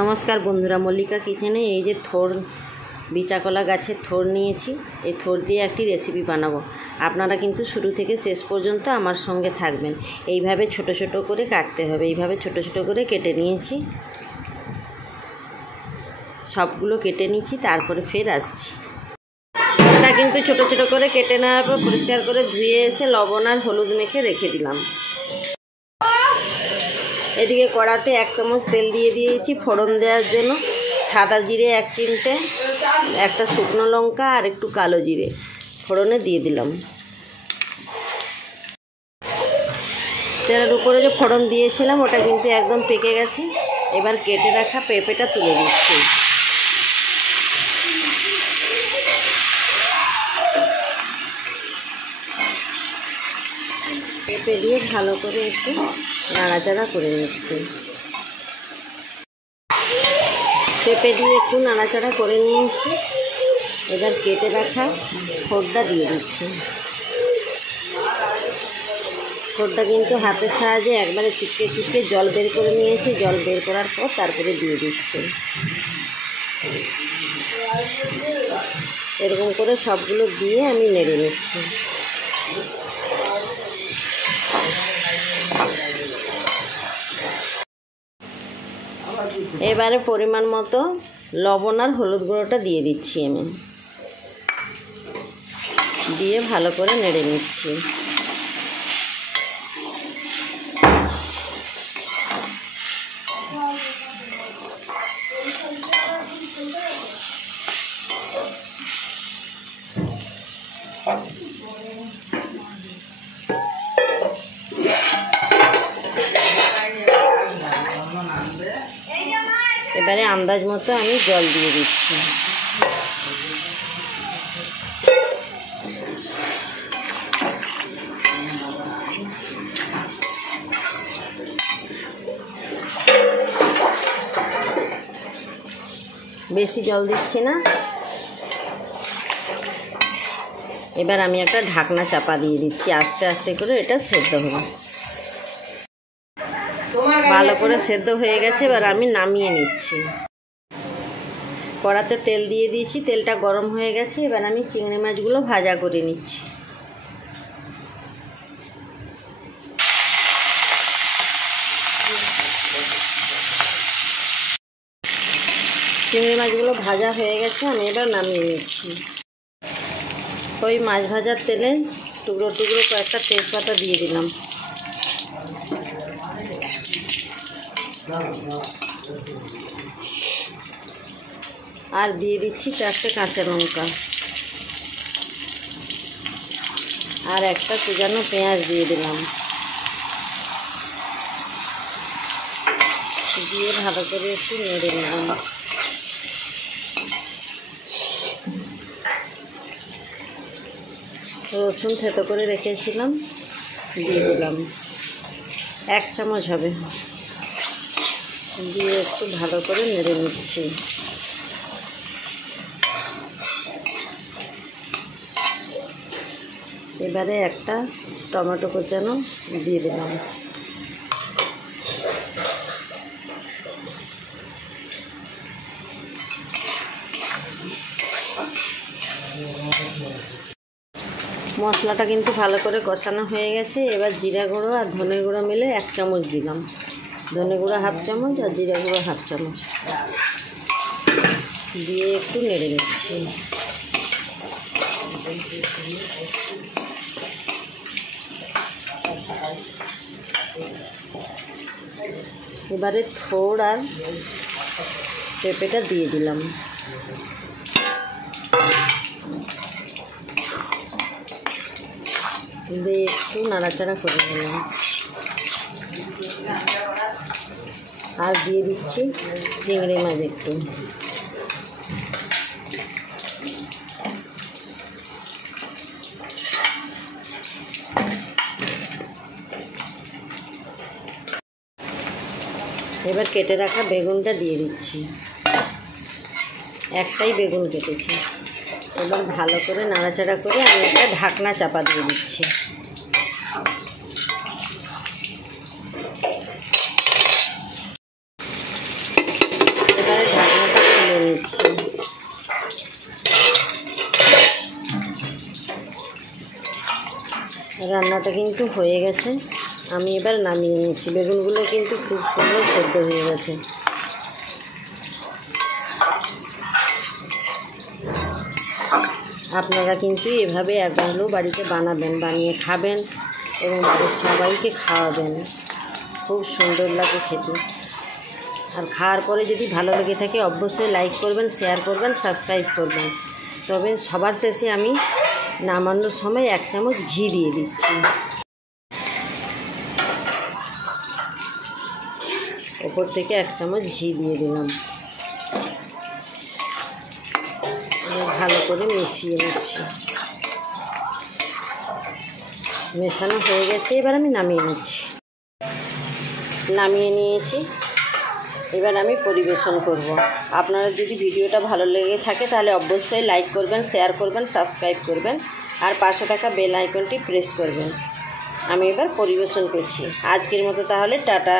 নমস্কার বন্ধুরা, মল্লিকা কিচেনে এই যে থোর বিচাকলা গাছের থোর নিয়েছি। এই থোর দিয়ে একটি রেসিপি বানাবো। আপনারা কিন্তু শুরু থেকে শেষ পর্যন্ত আমার সঙ্গে থাকবেন। এইভাবে ছোট ছোট করে কাটতে হবে। এইভাবে ছোট ছোট করে কেটে নিয়েছি, সবগুলো কেটে নিয়েছি, তারপরে ফের আসছি। এটা কিন্তু ছোট ছোট করে কেটে নেওয়ার পর পরিষ্কার করে ধুয়ে এসে লবণ আর হলুদ মেখে রেখে দিলাম। এদিকে কড়াতে 1 চামচ তেল দিয়ে দিয়েছি ফোড়ন দেওয়ার জন্য। সাদা জিরে 1 চিমটে, একটা শুকনো লঙ্কা আর একটু কালো জিরে ফোড়নে দিয়ে দিলাম। তেলের উপরে যে ফোড়ন দিয়েছিলাম ওটা কিন্তু একদম পেকে গেছে। এবার কেটে রাখা পেঁপেটা তুলে দিচ্ছি। পেঁপে দিয়ে ভালো করে একটু নাড়াচাড়া করে নিচ্ছি। পেঁপে দিয়ে একটু নাড়াচাড়া করে নিয়েছি। এবার কেটে রাখা থোরটা দিয়ে দিচ্ছি। থোরটা কিন্তু হাতের সাহায্যে একবারে চিপকে চিপকে জল বের করে নিয়েছি। জল বের করার পর তারপরে দিয়ে দিচ্ছি। এরকম করে সবগুলো দিয়ে আমি নেড়ে নিচ্ছি। এবারে পরিমাণ মতো লবণ আর হলুদ গুঁড়োটা দিয়ে দিচ্ছি। আমি দিয়ে ভালো করে নেড়ে নিচ্ছি। এবারে আন্দাজ মতো আমি জল দিয়ে দিচ্ছি। বেশি জল দিচ্ছি না। এবার আমি একটা ঢাকনা চাপা দিয়ে দিচ্ছি। আস্তে আস্তে করে এটা সেদ্ধ হবে। ভালো করে সেদ্ধ হয়ে গেছে। এবার আমি নামিয়ে নিচ্ছি। কড়াতে তেল দিয়ে দিয়েছি, তেলটা গরম হয়ে গেছে। এবার আমি চিংড়ি মাছগুলো ভাজা করে নিচ্ছি। চিংড়ি মাছগুলো ভাজা হয়ে গেছে, আমি এবার নামিয়ে নিচ্ছি। ওই মাছ ভাজার তেলে টুকরো টুকরো কয়েকটা তেজপাতা দিয়ে দিলাম। আর দিয়ে দিচ্ছি 4টে কাঁচা লঙ্কা আর একটা কুচানো পেঁয়াজ দিয়ে দিলাম। দিয়ে ভালো করে একটু নেড়ে নিলাম। রসুন থেতো করে রেখেছিলাম, দিয়ে দিলাম। 1 চামচ হবে। দিয়ে একটু ভালো করে নেড়ে নিচ্ছি। এবারে একটা টমেটো কুচানো দিয়ে দিলাম। মশলাটা কিন্তু ভালো করে কষানো হয়ে গেছে। এবার জিরা গুঁড়ো আর ধনে গুঁড়ো মিলে 1 চামচ দিলাম। ধনে গুঁড়ো 1/2 চামচ আর জিরা গুঁড়ো 1/2 চামচ দিয়ে একটু নেড়ে নিচ্ছি। এবারে থোর আর পেঁপেটা দিয়ে দিলাম। দিয়ে একটু নাড়াচাড়া করে নিলাম। আর দিয়ে দিচ্ছি চিংড়ি মাছ একটু। এবার কেটে রাখা বেগুনটা দিয়ে দিচ্ছি। একটাই বেগুন কেটেছি। এবার ভালো করে নাড়াচাড়া করে আমি একটা ঢাকনা চাপা দিয়ে দিচ্ছি। রান্নাটা কিন্তু হয়ে গেছে, আমি এবার নামিয়ে নিয়েছি। বেগুনগুলো কিন্তু খুব সুন্দর সেদ্ধ হয়ে গেছে। আপনারা কিন্তু এভাবে একবার হলেও বাড়িতে বানাবেন, বানিয়ে খাবেন এবং বাড়ির সবাইকে খাওয়াবেন। খুব সুন্দর লাগে খেতে। আর খাওয়ার পরে যদি ভালো লেগে থাকে অবশ্যই লাইক করবেন, শেয়ার করবেন, সাবস্ক্রাইব করবেন। তবে সবার শেষে আমি নামানোর সময় 1 চামচ ঘি দিয়ে দিচ্ছি। ওপর থেকে 1 চামচ ঘি দিয়ে দিলাম। ভালো করে মিশিয়ে নিচ্ছি। মেশানো হয়ে গেছে, এবার আমি নামিয়ে নিচ্ছি। নামিয়ে নিয়েছি, এবার আমি পরিবেশন করব। আপনারা যদি ভিডিওটা ভালো লেগে থাকে তাহলে অবশ্যই লাইক করবেন, শেয়ার করবেন, সাবস্ক্রাইব করবেন আর পাশে থাকা বেল আইকনটি প্রেস করবেন। আমি এবার পরিবেশন করছি। আজকের মতো তাহলে টাটা।